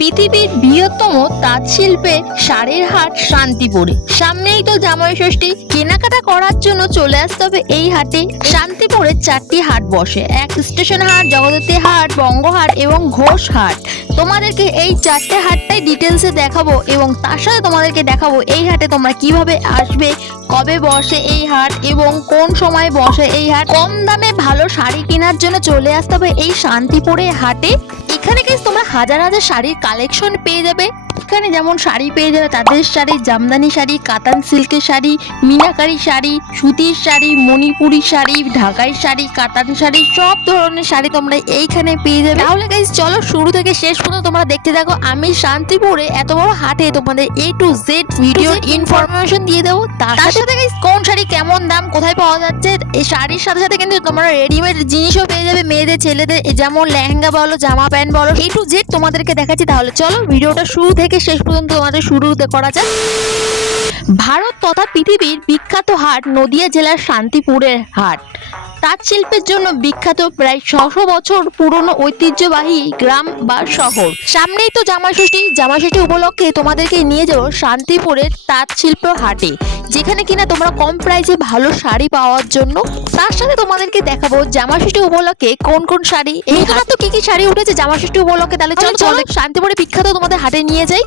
পৃথিবীর বৃহত্তম তাঁত শিল্পের শাড়ির হাট শান্তিপুরে। সামনেই তো জামাই ষষ্ঠী, কেনাকাটা করার জন্য চলে আসতে হবে এই হাটে। শান্তিপুরে 4টি হাট বসে, এক স্টেশন হাট, জগদ্ধাত্রী হাট, বঙ্গ হাট এবং ঘোষ হাট। তোমাদেরকে এই 4টে হাটটাই ডিটেলসে দেখাবো এবং তার সাথে তোমাদেরকে দেখাবো এই হাটে তোমরা কিভাবে আসবে, কবে বসে এই হাট এবং কোন সময় বসে এই হাট। কম দামে ভালো শাড়ি কেনার জন্য চলে আসতে হবে এই শান্তিপুরে হাটে। এখানে গাইস তোমরা হাজার হাজার শাড়ির কালেকশন পেয়ে যাবে। এখানে যেমন শাড়ি পেয়ে যাবে তাঁতের শাড়ি, জামদানি শাড়ি, কাতান সিল্কের শাড়ি, মিনাকারি শাড়ি, সুতির শাড়ি, মণিপুরি শাড়ি, ঢাকাই শাড়ি, কাতান শাড়ি, সব ধরনের শাড়ি তোমরা এইখানে পেয়ে যাবে। তাহলে গাইস চলো শুরু থেকে শেষ পর্যন্ত তোমরা দেখতে থাকো। আমি শান্তিপুরে এত বড় হাটে তোমাদের A to Z video information দিয়ে দেবো। তার সাথে গাইস কোন শাড়ি কেমন দাম, কোথায় পাওয়া যাচ্ছে, এই শাড়ির সাথে সাথে কিন্তু তোমরা রেডিমেড জিনিসও পেয়ে যাবে মেয়েদের ছেলেদের, যেমন লেহেঙ্গা বলো, জামা প্যান্ট বলো, A to Z তোমাদেরকে দেখাচ্ছি। তাহলে চলো ভিডিওটা শুরু থেকে শেষ পর্যন্ত তোমাদের শুরু করা যাক। ভারত তথা পৃথিবীর বিখ্যাত হাট নদিয়া জেলার শান্তিপুরের হাট। তাঁত শিল্পের জন্য বিখ্যাত, প্রায় 600 বছর পুরনো ঐতিহ্যবাহী গ্রাম বা শহর। সামনেই তো জামাই ষষ্ঠী, জামাই ষষ্ঠী উপলক্ষে তোমাদেরকে নিয়ে যাবো শান্তিপুরের তাঁত শিল্প হাটে, যেখানে কিনা তোমরা কম প্রাইসে ভালো শাড়ি পাওয়ার জন্য। তার সাথে তোমাদেরকে দেখাবো জামাই ষষ্ঠী উপলক্ষে কোন কোন শাড়ি, এই তো কি কি শাড়ি উঠেছে জামাই ষষ্ঠী উপলক্ষে। তাহলে চলো শান্তিপুরে বিখ্যাত তোমাদের হাটে নিয়ে যাই।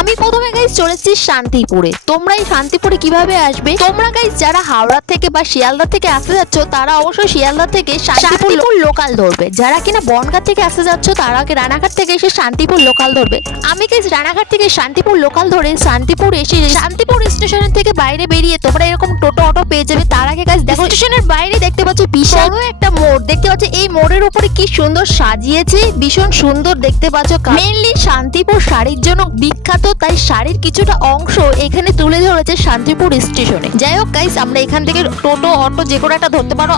আমি প্রথমে গাইস চলে এসেছি শান্তিপুরে। তোমরা এই শান্তিপুরে কিভাবে আসবে, তোমরা গাইস যারা হাওড়া থেকে বা শিয়ালদা থেকে আসতে যাচ্ছ তারা অবশ্যই শিয়ালদা থেকে শান্তিপুর লোকাল ধরবে। যারা কিনা বনগাঁ থেকে আসতে যাচ্ছ তারা রানাঘাট থেকে এসে শান্তিপুর লোকাল ধরবে। আমি গাইস রানাঘাট থেকে শান্তিপুর লোকাল ধরে শান্তিপুর এসে শান্তিপুর স্টেশনের থেকে বাইরে বেরিয়ে তোমরা এরকম টোটো অটো পেয়ে যাবে। তার আগে গাইস দেখো স্টেশনের বাইরে দেখতে পাচ্ছ বিশাল একটা মোড় দেখতে পাচ্ছ। এই মোড়ের উপরে কি সুন্দর সাজিয়েছে, ভীষণ সুন্দর দেখতে পাচ্ছ। মেইনলি শান্তিপুর শাড়ির জন্য বিখ্যাত, তাই শাড়ির কিছুটা অংশ এখানে তুলে ধরেছে শান্তিপুর স্টেশনে। যাই হোক গাইস, আমরা এখান থেকে টোটো অটো যে কোনো একটা ধরতে পারো।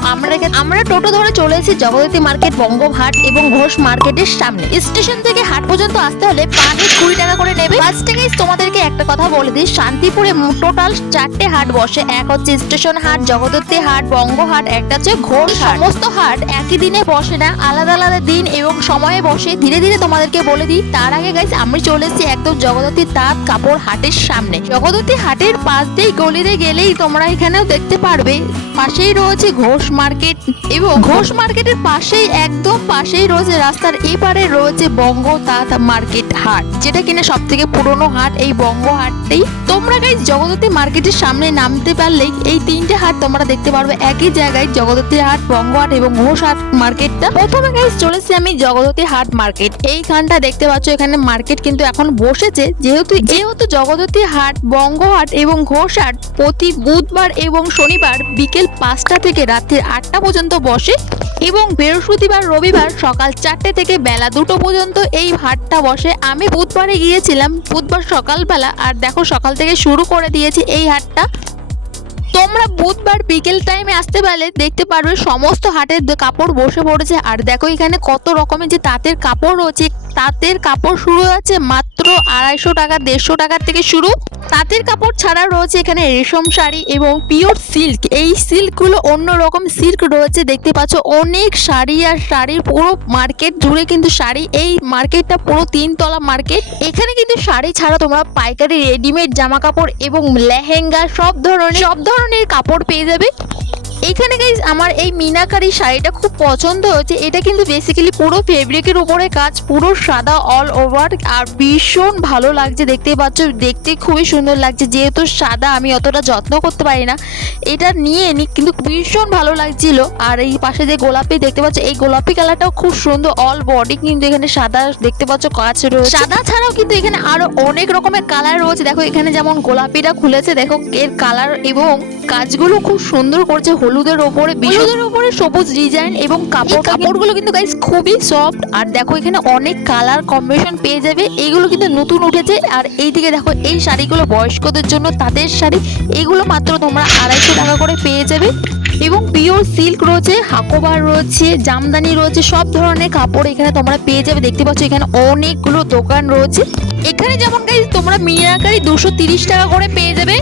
আমরা টোটো ধরে চলে এসেছি জগদ্ধাত্রী মার্কেট, বঙ্গহাট এবং ঘোষ মার্কেটের সামনে। স্টেশন থেকে হাট পর্যন্ত আসতে হলে পার হেড 20 টাকা করে নেবে। ফার্স্টে গাইস তোমাদেরকে একটা কথা বলে দিই, শান্তিপুরে টোটাল 4টে হাট বসে। এক হচ্ছে স্টেশন হাট, জগদ্ধাত্রী হাট, বঙ্গহাট, একটা হচ্ছে ঘোষ হাট। সমস্ত হাট একই দিনে বসে না, আলাদা আলাদা দিন এবং সময়ে বসে। ধীরে ধীরে তোমাদেরকে বলে দিই। তার আগে গাইস আমি চলে এসেছি একদম জগদ্ধাত্রী তাঁত কাপড় হাটের সামনে। জগদ্ধাত্রী হাটের পাশ দিয়ে গলিতে গেলেই তোমরা এখানেও দেখতে পারবে পাশেই রয়েছে ঘোষ মার্কেট এবং ঘোষ মার্কেটের পাশেই একদম পাশেই রয়েছে রাস্তার এপারে রয়েছে বঙ্গ তাঁত মার্কেট হাট, যেটা কিনা সব থেকে পুরনো হাট এই বঙ্গ হাটটাই। তোমরা গাইস জগদ্ধাত্রী মার্কেটের সামনে নামতে পারলেই এই 3টে হাট তোমরা দেখতে পারবে একই জায়গায়, জগদ্ধাত্রী হাট, বঙ্গ হাট এবং ঘোষ হাট মার্কেটটা। প্রথমে গাইস চলেছি আমি জগদ্ধাত্রী হাট মার্কেট। এইখানটা দেখতে পাচ্ছ এখানে মার্কেট কিন্তু এখন বসেছে, যেহেতু জগদ্ধাত্রী হাট, বঙ্গহাট এবং ঘোষ হাট প্রতি বুধবার এবং শনিবার বিকেল 5টা থেকে রাত্রি 8টা পর্যন্ত বসে এবং বৃহস্পতিবার রবিবার সকাল 4টে থেকে বেলা 2টো পর্যন্ত এই হাটটা বসে। আমি বুধবারে গিয়েছিলাম, বুধবার সকালবেলা, আর দেখো সকাল থেকে শুরু করে দিয়েছি এই হাটটা। তোমরা বুধবার বিকেল টাইমে আসতে পারলে দেখতে পারবে সমস্ত হাটের কাপড় বসে পড়েছে। আর দেখো এখানে কত রকমের যে তাঁতের কাপড় রয়েছে। তাঁতের কাপড় শুরু আছে মাত্র 250 টাকা, 150 টাকার থেকে শুরু। তাঁতের কাপড় ছাড়া রয়েছে এখানে রেশম শাড়ি এবং পিওর সিল্ক। এই সিল্কগুলো অন্যরকম সিল্ক রয়েছে দেখতে পাচ্ছ। অনেক শাড়ি আর শাড়ির পুরো মার্কেট জুড়ে কিন্তু শাড়ি। এই মার্কেটটা পুরো 3 তলা মার্কেট। এখানে কিন্তু শাড়ি ছাড়া তোমরা পাইকারি রেডিমেড জামা কাপড় এবং লেহেঙ্গা সব ধরনের কাপড় পেয়ে যাবে। এখানে গাইস আমার এই মিনাকারি শাড়িটা খুব পছন্দ হয়েছে। এটা কিন্তু বেসিক্যালি পুরো ফেব্রিকের উপরে কাজ, পুরো সাদা অল ওভার, আর ভীষণ ভালো লাগছে দেখতে পাচ্ছ। দেখতে খুবই সুন্দর লাগছে, যেহেতু সাদা আমি অতটা যত্ন করতে পারি না, এটা নিয়ে নি কিন্তু ভীষণ ভালো লাগছিল। আর এই পাশে যে গোলাপি দেখতে পাচ্ছ, এই গোলাপি কালারটাও খুব সুন্দর। অল বডি কিন্তু এখানে সাদা দেখতে পাচ্ছ কাজ রয়েছে। সাদা ছাড়াও কিন্তু এখানে আরো অনেক রকমের কালার রয়েছে। দেখো এখানে যেমন গোলাপিটা খুলেছে, দেখো এর কালার এবং কাজগুলো খুব সুন্দর করছে। হলুদের উপরে সবুজ ডিজাইন এবং কাপড়গুলো কিন্তু গাইস খুবই সফট। আর দেখো এখানে অনেক কালার কম্বিনেশন পেয়ে যাবে। এইগুলো কিন্তু নতুন উঠেছে। আর এইদিকে দেখো এই শাড়িগুলো বয়স্কদের জন্য তাঁতের শাড়ি, এগুলো মাত্র তোমরা 250 টাকা করে পেয়ে যাবে এবং পিওর সিল্ক রয়েছে, হাকোবার রয়েছে, জামদানি রয়েছে, সব ধরনের কাপড় এখানে তোমরা পেয়ে যাবে। দেখতে পাচ্ছ এখানে অনেকগুলো দোকান রয়েছে। এখানে যেমন গাইস তোমরা মিনাকারি 230 টাকা করে পেয়ে যাবে।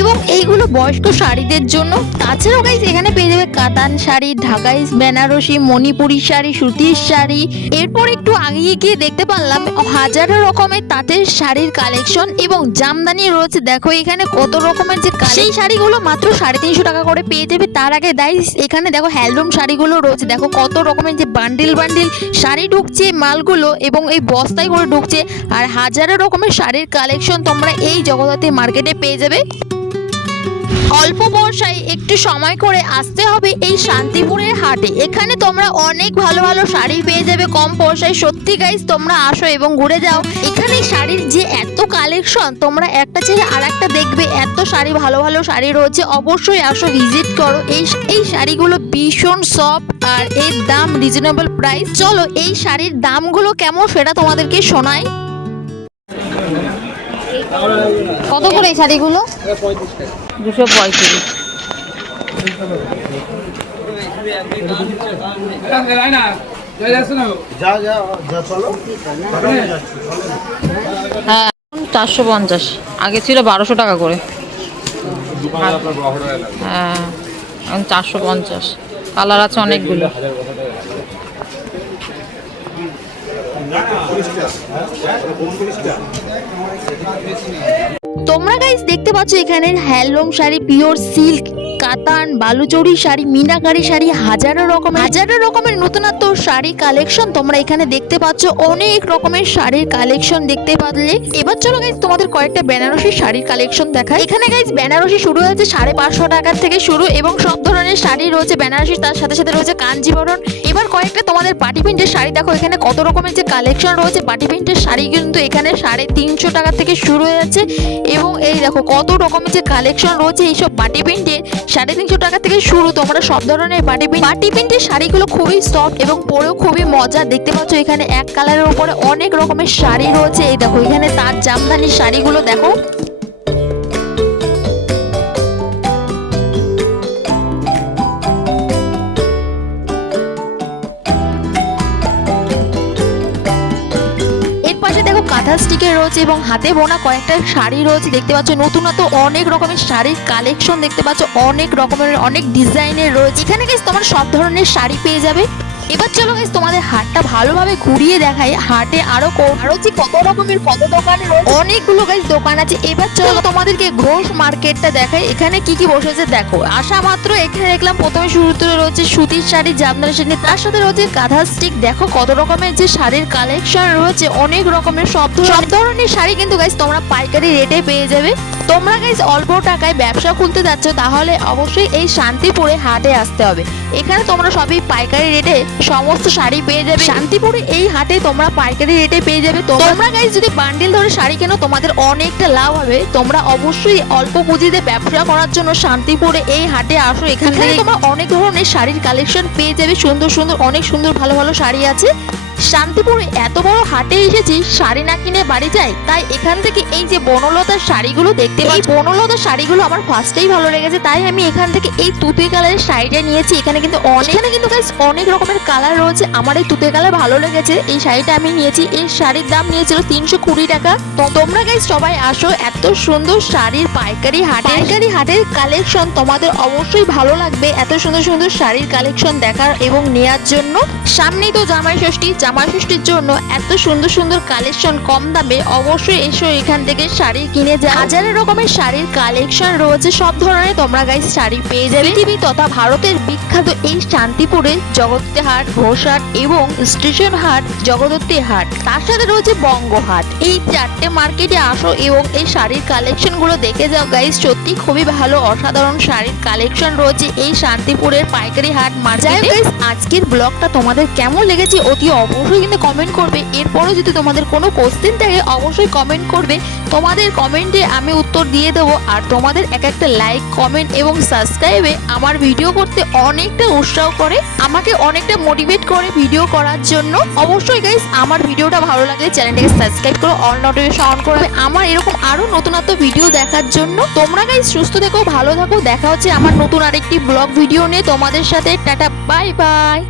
এবং এইগুলো বয়স্ক শাড়িদের জন্য। তাছাড়াও গাইস এখানে পেয়ে যাবে কাতান শাড়ি, ঢাকাই বেনারসি, মণিপুরি শাড়ি, সুতির শাড়ি। এরপর একটু আগে গিয়ে দেখতে পারলাম হাজারো রকমের তাঁতের শাড়ির কালেকশন এবং জামদানি রয়েছে। দেখো এখানে কত রকমের যে সেই শাড়িগুলো মাত্র 350 টাকা করে পেয়ে যাবে। তার আগে গাইস এখানে দেখো হ্যান্ডলুম শাড়িগুলো রয়েছে। দেখো কত রকমের যে বান্ডিল বান্ডিল শাড়ি ঢুকছে মালগুলো এবং এই বস্তায় করে ঢুকছে। আর হাজারো রকমের শাড়ির কালেকশন তোমরা এই জগদ্ধাত্রী মার্কেটে পেয়ে যাবে। অল্প বর্ষায় একটু সময় করে আসতে হবে এই শান্তিপুরের হাটে। এখানে তোমরা অনেক ভালো ভালো শাড়ি পেয়ে যাবে কম পয়সায়। সত্যি গাইস তোমরা আসো এবং ঘুরে যাও। এখানে শাড়ির যে এত কালেকশন, তোমরা একটা ছেড়ে আর একটা দেখবে, এত শাড়ি ভালো ভালো শাড়ি রয়েছে। অবশ্যই আসো, ভিজিট করো। এই শাড়িগুলো ভীষণ সফট আর এর দাম রিজনেবল প্রাইস। চলো এই শাড়ির দামগুলো কেমন সেটা তোমাদেরকে শোনাই। কত করে এই শাড়িগুলো? 235। হ্যাঁ 450, আগে ছিল 1200 টাকা করে। হ্যাঁ এখন 450। কালার আছে অনেকগুলো। তোমরা গাইস দেখতে পাচ্ছ এখানে হ্যান্ডলুম শাড়ি, পিওর সিল্ক, কাতান, বালুচরি শাড়ি, মিনাকারি শাড়ি, হাজারো রকমের নতুনত্ব শাড়ি কালেকশন তোমরা এখানে দেখতে পাচ্ছ। অনেক রকমের শাড়ির কালেকশন দেখতে পারলে। এবার চলো গাইস তোমাদের কয়েকটা বেনারসি শাড়ির কালেকশন দেখাই। এখানে গাইস বেনারসি শুরু হয়েছে 550 টাকা থেকে শুরু এবং সব ধরনের শাড়ি রয়েছে বেনারসি, তার সাথে সাথে রয়েছে কাঞ্জিবরণ। এবার কয়েকটা তোমাদের পাটি প্রিন্টের শাড়ি দেখো। এখানে কত রকমের যে কালেকশন রয়েছে। পাটি প্রিন্টের শাড়ি কিন্তু এখানে 350 টাকা থেকে শুরু হয়ে যাচ্ছে এবং এই দেখো কত রকমের যে কালেকশন রয়েছে। এইসব পাটি প্রিন্টের 350 টাকা থেকে শুরু। তোমরা সব ধরনের পাটি প্রিন্টের শাড়িগুলো খুবই সফট এবং পরেও খুবই মজা। দেখতে পাচ্ছ এখানে এক কালারের উপরে অনেক রকমের শাড়ি রয়েছে। এই দেখো এখানে তার জামদানির শাড়িগুলো দেখো। কাঁথা স্টিকের রয়েছে এবং হাতে বোনা কয়েকটা শাড়ি রয়েছে। দেখতে পাচ্ছ নতুনত্ব অনেক রকমের শাড়ির কালেকশন দেখতে পাচ্ছ। অনেক রকমের অনেক ডিজাইনের রয়েছে। এখানে গাইস তোমরা সব ধরনের শাড়ি পেয়ে যাবে। এবার চলো গাইস তোমাদের হাটটা ভালোভাবে ঘুরিয়ে দেখাই। হাটে আরো যে কত রকমের কত দোকান রয়েছে, অনেকগুলো গাইস দোকান আছে। এবার চলো তোমাদেরকে ঘোষ মার্কেটটা দেখাই। এখানে কি কি বসেছে দেখো। আসা মাত্র এখানে দেখলাম প্রথমে শুরুতে রয়েছে সুতির শাড়ি, জামদানি শাড়ি, তার সাথে রয়েছে কাঁথা স্টিক। দেখো কত রকমের যে শাড়ির কালেকশন রয়েছে। অনেক রকমের সব ধরনের শাড়ি কিন্তু গাইস তোমরা পাইকারি রেটে পেয়ে যাবে। তোমরা গাইস অল্প টাকায় ব্যবসা খুলতে যাচ্ছ তাহলে অবশ্যই এই শান্তিপুরে হাটে আসতে হবে। এখানে তোমরা সবই পাইকারি রেটে সমস্ত শাড়ি পেয়ে যাবে। শান্তিপুরে এই হাটে তোমরা পাইকারি রেটে পেয়ে যাবে। তোমরা গাইস যদি বান্ডিল ধরে শাড়ি কেনো তোমাদের অনেকটা লাভ হবে। তোমরা অবশ্যই অল্প পুঁজিতে ব্যবসা করার জন্য শান্তিপুরে এই হাটে আসো। এখানে তোমরা অনেক ধরনের শাড়ির কালেকশন পেয়ে যাবে। সুন্দর সুন্দর অনেক সুন্দর ভালো ভালো শাড়ি আছে। শান্তিপুরে এত বড় হাটে এসেছি, শাড়ি না কিনে বাড়ি যাই। তাই এখান থেকে এই যে বনলতার শাড়িগুলো দেখতে পাই, বনলতার শাড়িগুলো আমার ফার্স্টেই ভালো লেগেছে। তাই আমি এখান থেকে এই তুতে কালারের শাড়িটা নিয়েছি। এখানে কিন্তু গাইস অনেক রকমের কালার রয়েছে। আমার এই তুতে কালার ভালো লেগেছে, এই শাড়িটা আমি নিয়েছি। এই শাড়ির দাম নিয়েছিল 320 টাকা। তো তোমরা গাইস সবাই আসো এত সুন্দর শাড়ির পাইকারি হাটের কালেকশন তোমাদের অবশ্যই ভালো লাগবে। এত সুন্দর সুন্দর শাড়ির কালেকশন দেখার এবং নেয়ার জন্য। সামনেই তো জামাই ষষ্ঠীর জন্য এত সুন্দর সুন্দর কালেকশন কম দামে। অবশ্যই এসো এখান থেকে শাড়ি কিনে যাও। হাজার রকমের শাড়ির কালেকশন রয়েছে। সব ধরনের তোমরা গাইস শাড়ি পেয়ে যাবে। পৃথিবী তথা ভারতের বিখ্যাত এই শান্তিপুরে জগদ্ধাত্রী হাট, ঘোষ হাট এবং স্টেশন হাট, জগদ্ধাত্রী হাট, তার সাথে রয়েছে বঙ্গহাট। এই 4টে মার্কেটে আসো এবং এই শাড়ির কালেকশন গুলো দেখে যাও গাইস। সত্যি খুবই ভালো অসাধারণ শাড়ির কালেকশন রয়েছে এই শান্তিপুরের পাইকারি হাট মার্কেটে। আজকের ব্লগটা তোমাদের কেমন লেগেছে অতি অবশ্যই কিন্তু কমেন্ট করবে। এরপরও যদি তোমাদের কোনো কোশ্চেন থাকে অবশ্যই কমেন্ট করবে। তোমাদের কমেন্টে আমি উত্তর দিয়ে দেবো। আর তোমাদের একটা লাইক, কমেন্ট এবং সাবস্ক্রাইবে আমার ভিডিও করতে অনেকটা উৎসাহ করে, আমাকে অনেকটা মোটিভেট করে ভিডিও করার জন্য। অবশ্যই গাইস আমার ভিডিওটা ভালো লাগলে চ্যানেলটাকে সাবস্ক্রাইব করো, অল নোটিফিকেশন অন করবে আমার এরকম আরো নতুনত্ব ভিডিও দেখার জন্য। তোমরা গাইস সুস্থ থেকো, ভালো থাকো। দেখা হচ্ছে আমার নতুন আরেকটি ব্লগ ভিডিও নিয়ে তোমাদের সাথে। Tata, bye bye.